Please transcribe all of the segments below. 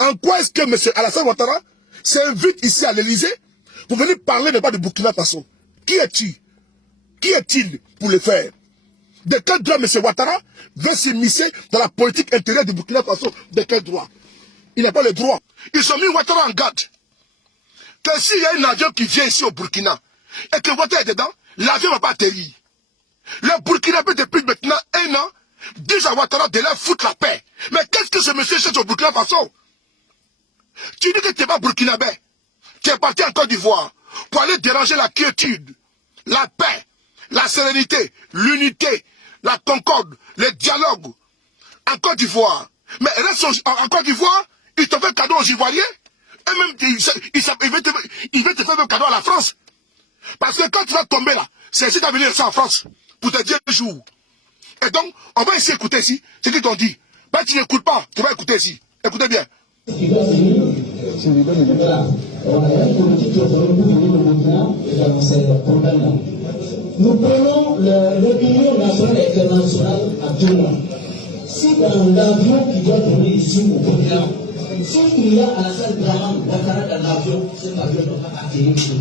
En quoi est-ce que M. Alassane Ouattara s'invite ici à l'Élysée pour venir parler de Burkina Faso? Qui est-il? Qui est-il pour le faire? De quel droit M. Ouattara veut s'immiscer dans la politique intérieure du Burkina Faso? De quel droit? Il n'a pas le droit. Ils ont mis Ouattara en garde. Que s'il y a un avion qui vient ici au Burkina et que Ouattara est dedans, l'avion ne va pas atterrir. Le Burkina peut depuis maintenant 1 an disent à Ouattara de leur foutre la paix. Mais qu'est-ce que ce monsieur cherche au Burkina Faso? Tu dis que tu n'es pas burkinabé. Tu es parti en Côte d'Ivoire pour aller déranger la quiétude, la paix, la sérénité, l'unité, la concorde, le dialogue en Côte d'Ivoire. Mais reste en Côte d'Ivoire, ils t'ont fait cadeau aux Ivoiriens. Et même, il veut te faire un cadeau à la France. Parce que quand tu vas tomber là, c'est ici à venir ça en France pour te dire un jour. Et donc, on va essayer d'écouter ici ce qu'ils t'ont dit. Ben, tu n'écoutes pas, tu vas écouter ici. Écoutez bien. Nous prenons l'opinion nationale et internationale actuellement. Si dans l'avion qui doit venir ici au Burkina, s'il y a Alassane Ouattara dans l'avion, cet avion ne va pas atterrir ici.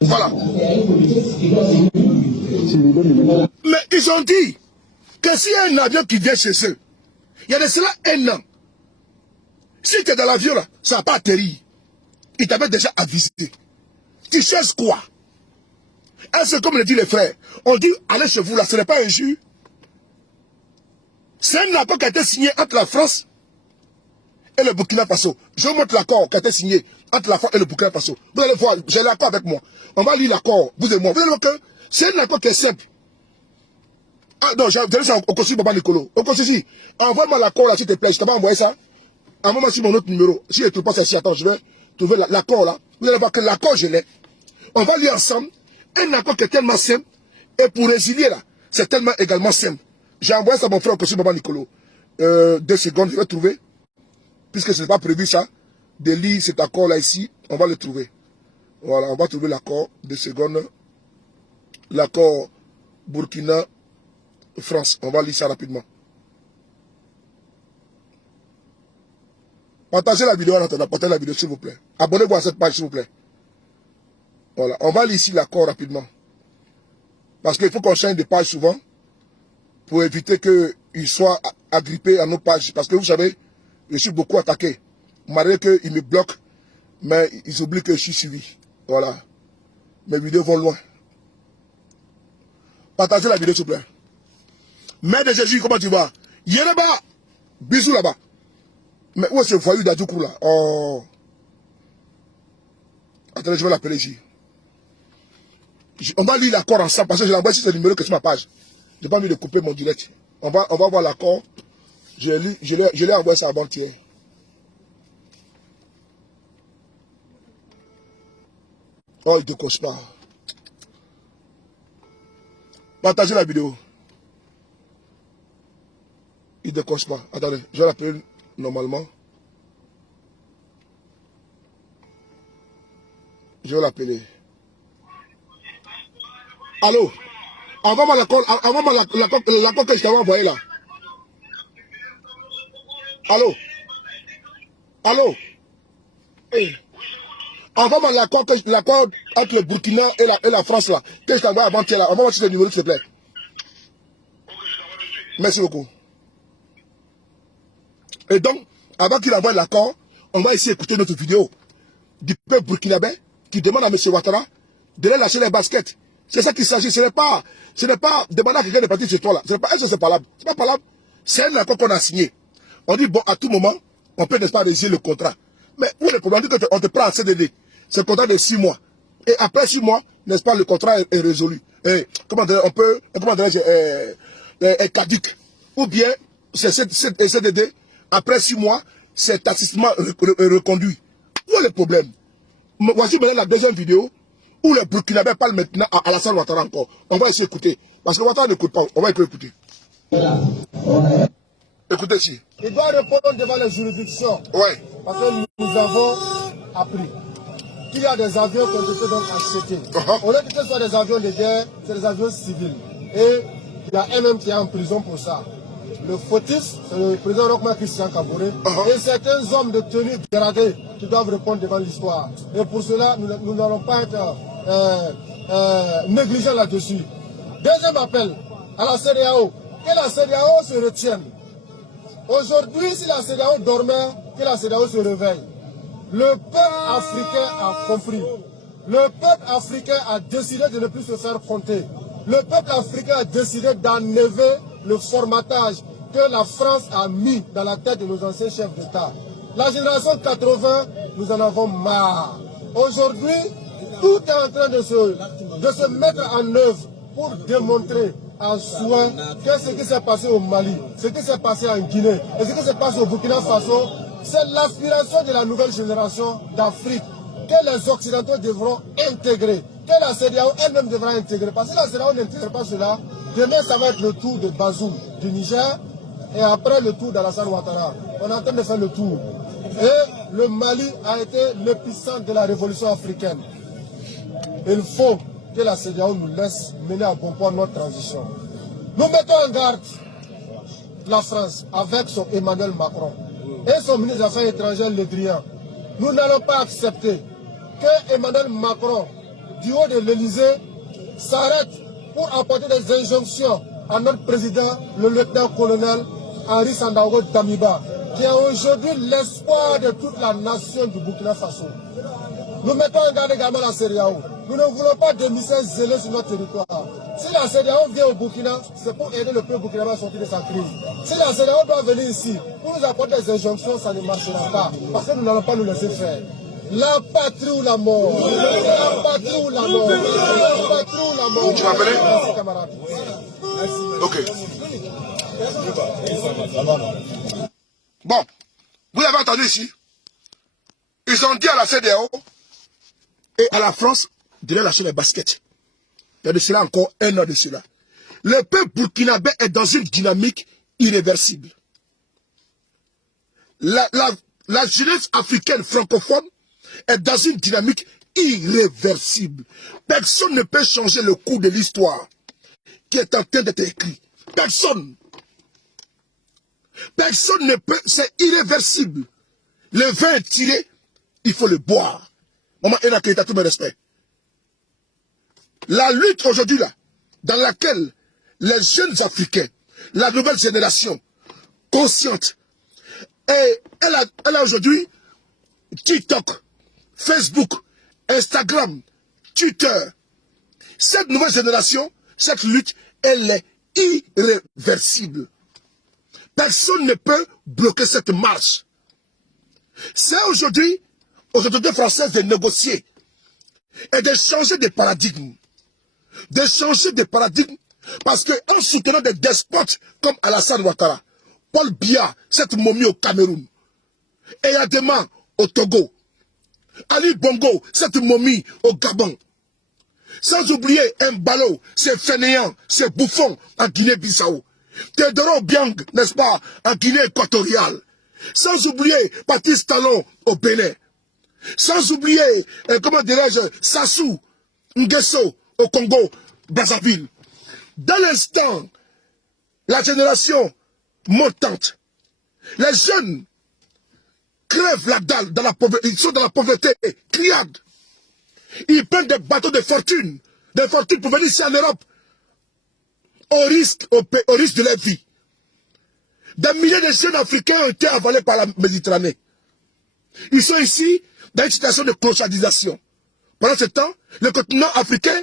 Voilà. Mais ils ont dit que s'il y a un avion qui vient chez eux, il y a de cela 1 an. Si tu es dans l'avion là, ça n'a pas atterri. Ils t'avaient déjà avisé. Tu cherches quoi? Est-ce que comme le dit les frères, on dit allez chez vous là, ce n'est pas un jus. C'est un accord qui a été signé entre la France et le Burkina Faso. Je vous montre l'accord qui a été signé entre la France et le Burkina Faso. Vous allez voir, j'ai l'accord avec moi. On va lire l'accord, vous et moi. Vous allez voir que c'est un accord qui est simple. Ah non, j'ai donné ça au conseiller Baba Nicolo. Au conseiller, envoie-moi l'accord là s'il te plaît. Je t'ai pas envoyé ça. Envoie-moi sur mon autre numéro. Si je ne trouve pas ça ici, attends, je vais trouver l'accord là. Vous allez voir que l'accord, je l'ai. On va lire ensemble un accord qui est tellement simple. Et pour résilier là, c'est tellement également simple. J'ai envoyé ça à mon frère au conseiller Baba Nicolo. 2 secondes, je vais trouver. Puisque ce n'est pas prévu ça, de lire cet accord là ici, on va le trouver. Voilà, on va trouver l'accord. 2 secondes. L'accord Burkina France. On va lire ça rapidement. Partagez la vidéo en attendant. Partagez la vidéo s'il vous plaît. Abonnez-vous à cette page s'il vous plaît. Voilà, on va lire ici l'accord rapidement. Parce qu'il faut qu'on change de page souvent pour éviter qu'il soit agrippé à nos pages. Parce que vous savez, je suis beaucoup attaqué. Malgré qu'ils me bloquent, mais ils oublient que je suis suivi. Voilà. Mes vidéos vont loin. Partagez la vidéo s'il vous plaît. Mère de Jésus, comment tu vas? Yéréba, bisous là-bas. Mais où est ce voyou d'Adjoukou là? Oh. Attendez, je vais l'appeler ici. On va lire l'accord ensemble parce que je l'envoie sur ce numéro que sur ma page. Je n'ai pas envie de couper mon direct. On va voir l'accord. Je l'ai envoyé ça avant-hier. Oh, il ne décoche pas. Partagez la vidéo. Il ne décoche pas. Attendez, je vais l'appeler normalement. Je vais l'appeler. Allô? Envoie-moi l'accord que je t'avais envoyé là. Allô? Allô? Hey. Envoie-moi l'accord entre le Burkina et la France là. Que je t'ai envoyé avant-hier là. Envoie-moi sur ce numéro s'il te plaît. Merci beaucoup. Et donc, avant qu'il envoie l'accord, on va essayer d'écouter notre vidéo du peuple burkinabé qui demande à M. Ouattara de les lâcher les baskets. C'est ça qu'il s'agit. Ce n'est pas demander à quelqu'un de partir chez toi là. Est-ce que c'est palable? C'est pas palable. C'est un accord qu'on a signé. On dit, bon, à tout moment, on peut, n'est-ce pas, résilier le contrat. Mais où est le problème? On dit qu'on te prend en CDD. C'est un contrat de 6 mois. Et après 6 mois, n'est-ce pas, le contrat est résolu. Et, comment dire, est caduque. Ou bien, c'est CDD. Après 6 mois, c'est tacitement reconduit. Où est le problème? Voici maintenant la deuxième vidéo où le Burkinabé parle maintenant à Alassane Ouattara encore. On va essayer d'écouter. Parce que Ouattara n'écoute pas. On va écouter. Écoutez ici. Il doit répondre devant les juridictions. Ouais. Parce que nous avons appris qu'il y a des avions qui ont été donc achetés. Au lieu que ce soit des avions de guerre, c'est des avions civils. Et il y a un même qui est en prison pour ça. Le fautif, c'est le président Rochma Christian Kabouré, et certains hommes de tenue dégradée qui doivent répondre devant l'histoire. Et pour cela, nous n'allons pas être négligents là-dessus. Deuxième appel à la CEDEAO, que la CEDEAO se retienne. Aujourd'hui, si la CEDEAO dormait, que la CEDEAO se réveille. Le peuple africain a compris. Le peuple africain a décidé de ne plus se faire compter. Le peuple africain a décidé d'enlever le formatage que la France a mis dans la tête de nos anciens chefs d'État. La génération 80, nous en avons marre. Aujourd'hui, tout est en train de se mettre en œuvre pour démontrer en soi que ce qui s'est passé au Mali, ce qui s'est passé en Guinée et ce qui s'est passé au Burkina Faso, c'est l'aspiration de la nouvelle génération d'Afrique que les Occidentaux devront intégrer, que la CEDEAO elle-même devra intégrer. Parce que la CEDEAO n'intègre pas cela, demain ça va être le tour de Bazoum du Niger et après le tour d'Alassane Ouattara. On est en train de faire le tour. Et le Mali a été l'épicentre de la révolution africaine. Il faut que la CEDEAO nous laisse mener à bon port notre transition. Nous mettons en garde la France avec son Emmanuel Macron et son ministre des Affaires étrangères Le Drian. Nous n'allons pas accepter que Emmanuel Macron, du haut de l'Élysée, s'arrête pour apporter des injonctions à notre président, le lieutenant-colonel Henri Sandaogo Damiba, qui est aujourd'hui l'espoir de toute la nation du Burkina Faso. Nous mettons en garde également la CEDEAO. Nous ne voulons pas de missiles zélés sur notre territoire. Si la CEDEAO vient au Burkina, c'est pour aider le peuple burkinabé à sortir de sa crise. Si la CEDEAO doit venir ici pour nous apporter des injonctions, ça ne marchera pas. Parce que nous n'allons pas nous laisser faire. La patrie ou la mort. La patrie ou la mort. La patrie ou la mort. Tu m'appelais? Merci, camarade. Ok. Bon, vous avez entendu ici. Ils ont dit à la CEDEAO et à la France de lâcher les baskets. Il y a de cela encore un an de cela. Le peuple burkinabé est dans une dynamique irréversible. La jeunesse africaine francophone est dans une dynamique irréversible. Personne ne peut changer le cours de l'histoire qui est en train d'être écrit. Personne. Personne ne peut, c'est irréversible. Le vin est tiré, il faut le boire. Maman Enaketa, tout mes respects. La lutte aujourd'hui là, dans laquelle les jeunes Africains, la nouvelle génération, consciente, et elle a aujourd'hui TikTok, Facebook, Instagram, Twitter. Cette nouvelle génération, cette lutte, elle est irréversible. Personne ne peut bloquer cette marche. C'est aujourd'hui aux autorités françaises de négocier et de changer de paradigme. De changer de paradigme parce qu'en soutenant des despotes comme Alassane Ouattara, Paul Biya, cette momie au Cameroun, Eyadema au Togo, Ali Bongo, cette momie au Gabon, sans oublier Mbalo, ces fainéants, ces bouffons en Guinée-Bissau, Théodore Obiang, n'est-ce pas, en Guinée équatoriale, sans oublier Patrice Talon au Bénin, sans oublier, comment dirais-je, Sassou Nguesso au Congo, Brazzaville. Dans l'instant, la génération montante, les jeunes crèvent la dalle dans la pauvreté, ils sont dans la pauvreté criarde. Ils prennent des bateaux de fortune pour venir ici en Europe, au risque de leur vie. Des milliers de jeunes africains ont été avalés par la Méditerranée. Ils sont ici dans une situation de clochardisation. Pendant ce temps, le continent africain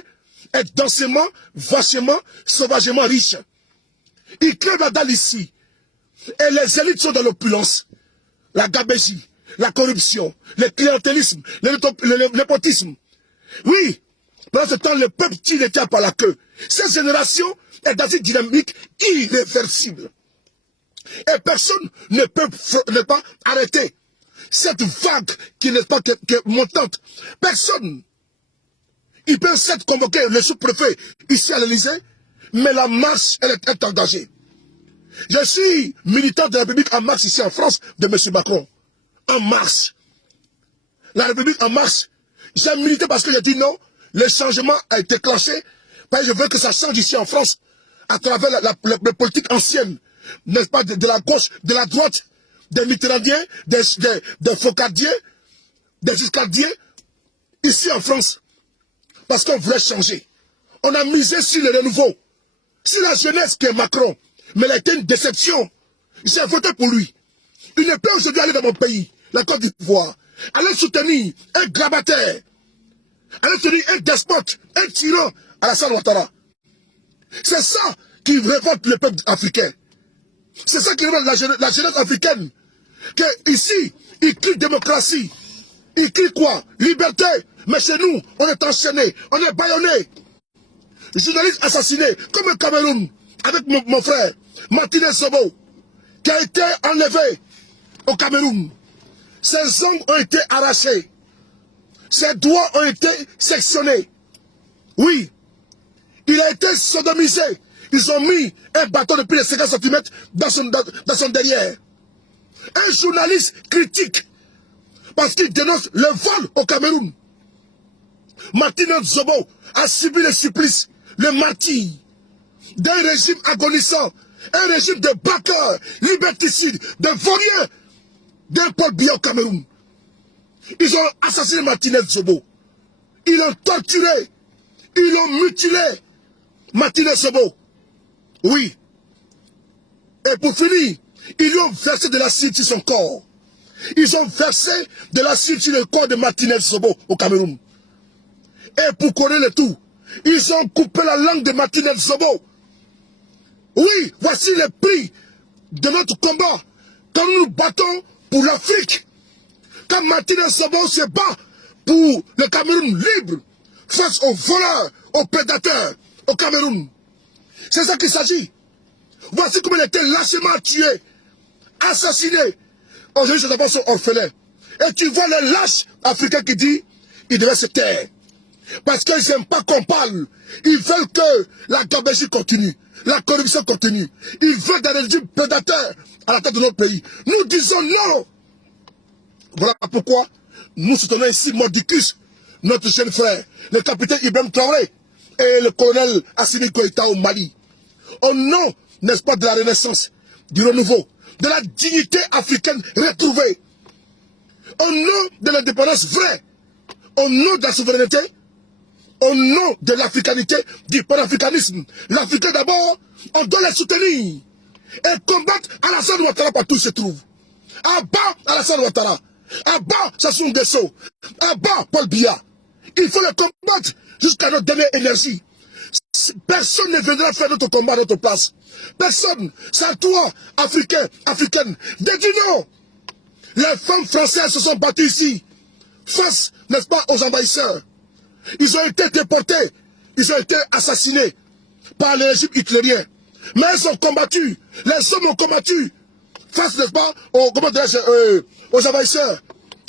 est densément, vachement, sauvagement riche. Ils crèvent la dalle ici. Et les élites sont dans l'opulence. La gabégie, la corruption, le clientélisme, le népotisme. Oui, pendant ce temps, le peuple tire les tiens par la queue. Cette génération est dans une dynamique irréversible. Et personne ne peut pas arrêter cette vague qui n'est pas qui est montante. Personne. Il peut s'être convoqué le sous-préfet ici à l'Élysée, mais la marche, elle est engagée. Je suis militant de la République en marche ici en France de M. Macron. En marche. La République en marche. J'ai milité parce que j'ai dit non, le changement a été clenché. Parce que je veux que ça change ici en France à travers la politique ancienne n'est-ce pas, de la gauche, de la droite, des Mitterrandiens, des Foucardiers, des Giscardiers, ici en France, parce qu'on voulait changer. On a misé sur le renouveau, sur la jeunesse qui est Macron, mais elle a été une déception. J'ai voté pour lui. Il ne peut aujourd'hui aller dans mon pays, la Côte d'Ivoire, aller soutenir un grabataire, aller soutenir un despote, un tyran, Alassane Ouattara. C'est ça qui révolte le peuple africain. C'est ça qui révolte la jeunesse africaine. Que ici, il crie démocratie. Il crie quoi? Liberté. Mais chez nous, on est enchaîné, on est bâillonné. Journalistes assassinés, comme au Cameroun, avec mon frère, Martinez Sobo, qui a été enlevé au Cameroun. Ses ongles ont été arrachés. Ses doigts ont été sectionnés. Oui. Il a été sodomisé. Ils ont mis un bâton de plus de 50 cm dans son derrière. Un journaliste critique parce qu'il dénonce le vol au Cameroun. Martinez Zobo a subi le supplice, le martyre d'un régime agonissant, un régime de braqueurs, liberticides, de vauriens d'un Paul Biya au Cameroun. Ils ont assassiné Martinez Zobo. Ils l'ont torturé. Ils l'ont mutilé. Martinez Zobo. Oui. Et pour finir, ils lui ont versé de l'acide sur son corps. Ils ont versé de l'acide sur le corps de Martinez Zobo au Cameroun. Et pour connaître le tout, ils ont coupé la langue de Martinez Zobo. Oui, voici le prix de notre combat. Quand nous nous battons pour l'Afrique, quand Martinez Zobo se bat pour le Cameroun libre, face aux voleurs, aux prédateurs, au Cameroun. C'est ça qu'il s'agit. Voici comment il était lâchement tué, assassiné. Aujourd'hui, ces enfants sont orphelins. Et tu vois les lâches africains qui disent ils devaient se taire. Parce qu'ils n'aiment pas qu'on parle. Ils veulent que la gabegie continue, la corruption continue. Ils veulent des régimes prédateurs à la tête de notre pays. Nous disons non. Voilà pourquoi nous soutenons ici Mordicus, notre jeune frère, le capitaine Ibrahim Traoré et le colonel Assimi Goïta au Mali. Au nom, n'est-ce pas, de la renaissance, du renouveau, de la dignité africaine retrouvée, au nom de l'indépendance vraie, au nom de la souveraineté, au nom de l'africanité, du panafricanisme. L'Africain d'abord, on doit les soutenir et combattre Alassane Ouattara partout où il se trouve. À bas Alassane Ouattara, à bas Sassou Nguesso, à bas Paul Biya. Il faut les combattre jusqu'à notre dernière énergie. Personne ne viendra faire notre combat à notre place. Personne. C'est à toi, Africain, Africaine, de dire non. Les femmes françaises se sont battues ici, face, n'est-ce pas, aux envahisseurs. Ils ont été déportés, ils ont été assassinés par le régime hitlérien. Mais ils ont combattu, les hommes ont combattu, face, n'est-ce pas, aux envahisseurs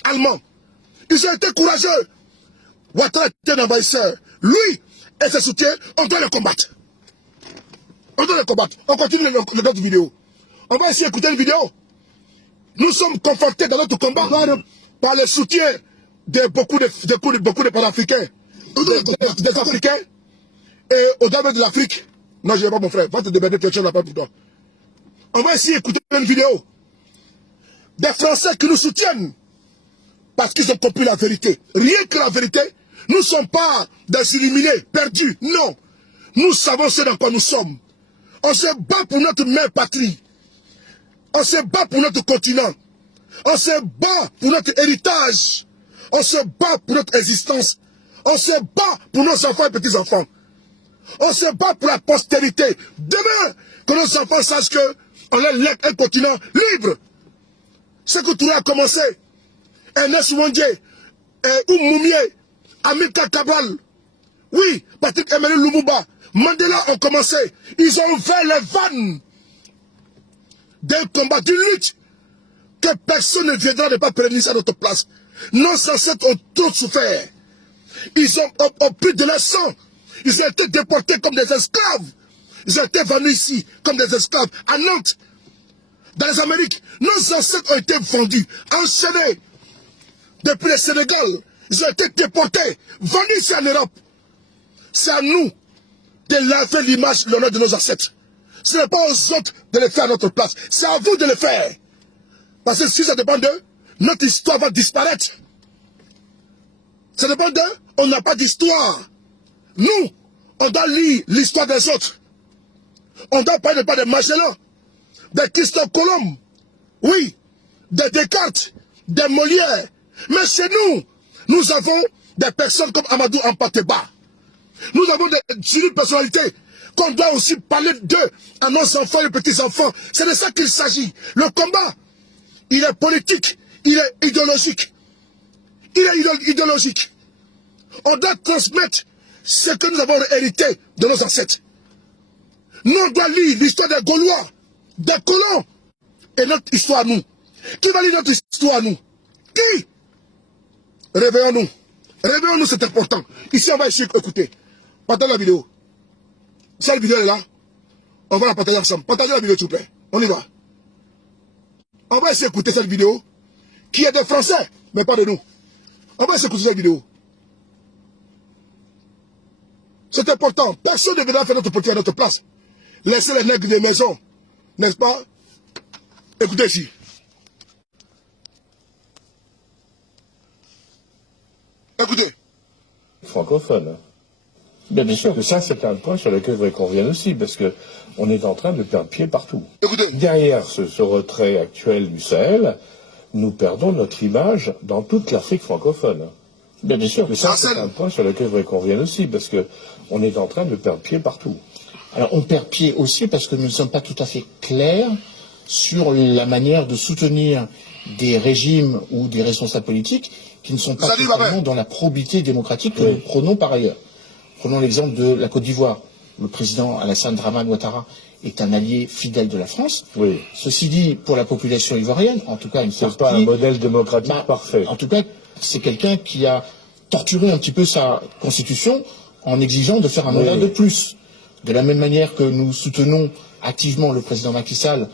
allemands. Ils ont été courageux. Ouattara était un envahisseur. Lui et ses soutiens, on doit le combattre. On doit le combattre. On continue notre vidéo. On va essayer d'écouter une vidéo. Nous sommes confortés dans notre combat par le soutien de beaucoup de panafricains, des Africains et au-delà de l'Afrique. Non, je n'ai pas mon frère. Va te démerder, tu n'as pas pour toi. On va essayer d'écouter une vidéo des Français qui nous soutiennent parce qu'ils ont compris la vérité. Rien que la vérité. Nous ne sommes pas des illuminés, perdus. Non. Nous savons ce dans quoi nous sommes. On se bat pour notre mère patrie. On se bat pour notre continent. On se bat pour notre héritage. On se bat pour notre existence. On se bat pour nos enfants et petits-enfants. On se bat pour la postérité. Demain, que nos enfants sachent qu'on est un continent libre. Ce que Touré a commencé. Ernest Ouandjé, Oumoumié, Amilcar Cabral, oui, Patrick Emery Lumumba, Mandela ont commencé. Ils ont ouvert les vannes d'un combat, d'une lutte que personne ne viendra ne pas pérenniser à notre place. Nos ancêtres ont trop souffert. Ils ont pris de leur sang. Ils ont été déportés comme des esclaves. Ils ont été vendus ici comme des esclaves à Nantes, dans les Amériques. Nos ancêtres ont été vendus, enchaînés depuis le Sénégal. Ils ont été déportés, vendus ici en Europe. C'est à nous de laver l'image, l'honneur de nos ancêtres. Ce n'est pas aux autres de le faire à notre place. C'est à vous de le faire. Parce que si ça dépend d'eux, notre histoire va disparaître. Ça dépend d'eux, on n'a pas d'histoire. Nous, on doit lire l'histoire des autres. On doit parler pas de Magellan, de Christophe Colomb, oui, de Descartes, de Molière. Mais chez nous, nous avons des personnes comme Amadou Hampâté-Bâ. Nous avons des personnalités qu'on doit aussi parler d'eux à nos enfants et petits-enfants. C'est de ça qu'il s'agit. Le combat, il est politique, il est idéologique. Il est idéologique. On doit transmettre ce que nous avons hérité de nos ancêtres. Nous, on doit lire l'histoire des Gaulois, des colons, et notre histoire à nous. Qui va lire notre histoire à nous? Qui? Réveillons-nous. Réveillons-nous, c'est important. Ici, on va essayer d'écouter. Partagez la vidéo. Cette vidéo est là. On va la partager ensemble. Partagez la vidéo, s'il vous plaît. On y va. On va essayer d'écouter cette vidéo, qui est des Français, mais pas de nous. On va essayer d'écouter cette vidéo. C'est important. Personne ne viendra faire notre politique à notre place. Laissez les nègres des maisons. N'est-ce pas? Écoutez ici. Écoutez. Francophone. Bien sûr. Que ça, c'est un point sur lequel il faudrait qu'on revienne aussi, parce que on est en train de perdre pied partout. Écoutez. Derrière ce retrait actuel du Sahel, nous perdons notre image dans toute l'Afrique francophone. Bien sûr. Mais ça, c'est un point sur lequel il faudrait qu'on revienne aussi, parce que on est en train de perdre pied partout. Alors, on perd pied aussi parce que nous ne sommes pas tout à fait clairs sur la manière de soutenir des régimes ou des responsables politiques qui ne sont pas totalement dans la probité démocratique que nous prônons par ailleurs. Prenons l'exemple de la Côte d'Ivoire. Le président Alassane Dramane Ouattara est un allié fidèle de la France. Oui. Ceci dit, pour la population ivoirienne, en tout cas une partie... C'est pas un modèle démocratique parfait. En tout cas, c'est quelqu'un qui a torturé un petit peu sa constitution en exigeant de faire un mandat de plus. De la même manière que nous soutenons activement le président Macky Sall,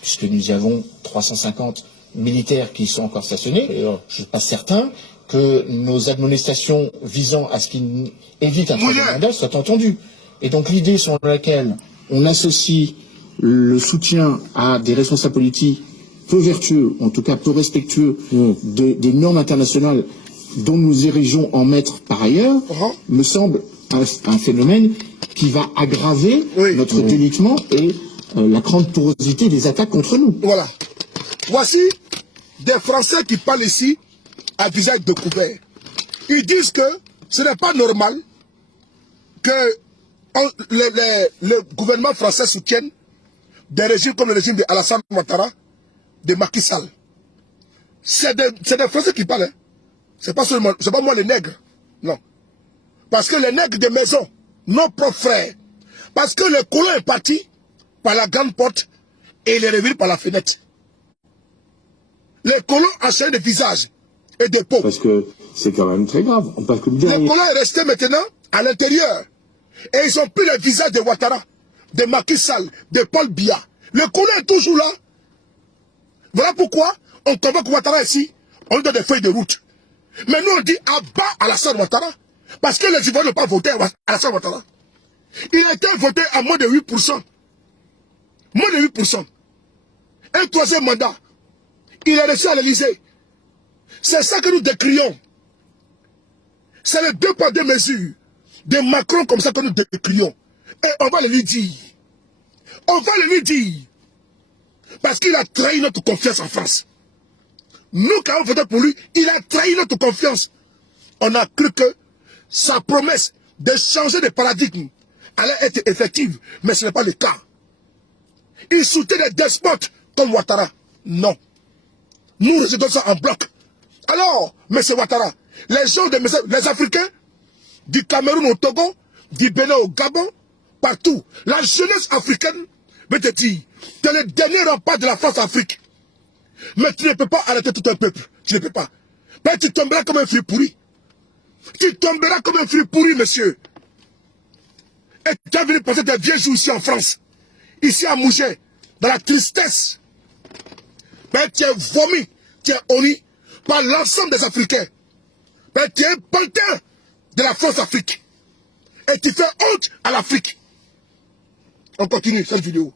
puisque nous y avons 350 militaires qui y sont encore stationnés, je ne suis pas certain que nos admonestations visant à ce qu'il évite un troisième mandat soient entendues. Et donc l'idée selon laquelle on associe le soutien à des responsables politiques peu vertueux, en tout cas peu respectueux des normes internationales dont nous érigeons en maître par ailleurs, me semble un phénomène qui va aggraver notre délitement et la grande porosité des attaques contre nous. Voilà. Voici des Français qui parlent ici à visage découvert. Ils disent que ce n'est pas normal que le gouvernement français soutienne des régimes comme le régime de Alassane Ouattara, de Macky Sall. C'est des Français qui parlent. Hein. C'est pas moi les nègres. Non. Parce que les nègres de maison, nos propres frères, parce que le colon est parti par la grande porte et il est revenu par la fenêtre. Les colons enchaînent des visages et des peaux. Parce que c'est quand même très grave. Parce que les colons est resté maintenant à l'intérieur. Et ils ont pris le visage de Ouattara, de Macky Sall, de Paul Biya. Le colon est toujours là. Voilà pourquoi on convoque Ouattara ici, on lui donne des feuilles de route. Mais nous on dit à bas Alassane Ouattara. Parce que les Ivoiriens n'ont pas voté à Alassane Ouattara. Il a été voté à moins de 8%. Moins de 8%. Un troisième mandat. Il est resté à l'Élysée. C'est ça que nous décrions. C'est les 2 poids 2 mesures de Macron comme ça que nous décrions. Et on va le lui dire. On va le lui dire. Parce qu'il a trahi notre confiance en France. Nous, quand on votait pour lui, il a trahi notre confiance. On a cru que sa promesse de changer de paradigme allait être effective, mais ce n'est pas le cas. Il soutient des despotes comme Ouattara. Non. Nous rejetons ça en bloc. Alors, M. Ouattara, les gens, les Africains, du Cameroun au Togo, du Bénin au Gabon, partout, la jeunesse africaine veut te dire, tu es le dernier rempart de la France-Afrique. Mais tu ne peux pas arrêter tout un peuple. Tu ne peux pas. Mais tu tomberas comme un fruit pourri. Tu tomberas comme un fruit pourri, monsieur. Et tu as venu passer des vieux jours ici en France. Ici à Mougé, dans la tristesse. Mais tu es vomi, tu es honni par l'ensemble des Africains. Mais tu es un pantin de la France-Afrique. Et tu fais honte à l'Afrique. On continue cette vidéo.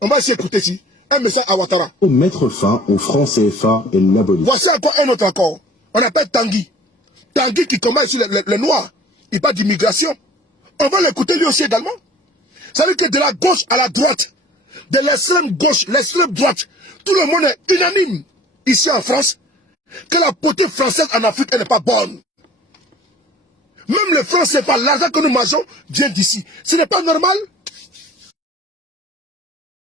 On va essayer d'écouter ici un message à Ouattara. Mettre fin au franc CFA et l'abolir. Voici encore un autre encore. On appelle Tanguy. Tanguy qui combat sur le noir. Il parle d'immigration. On va l'écouter lui aussi également. Ça veut dire que de la gauche à la droite, de l'extrême gauche, l'extrême droite, tout le monde est unanime ici en France que la potée française en Afrique, elle n'est pas bonne. Même le franc CFA, l'argent que nous mangeons vient d'ici. Ce n'est pas normal.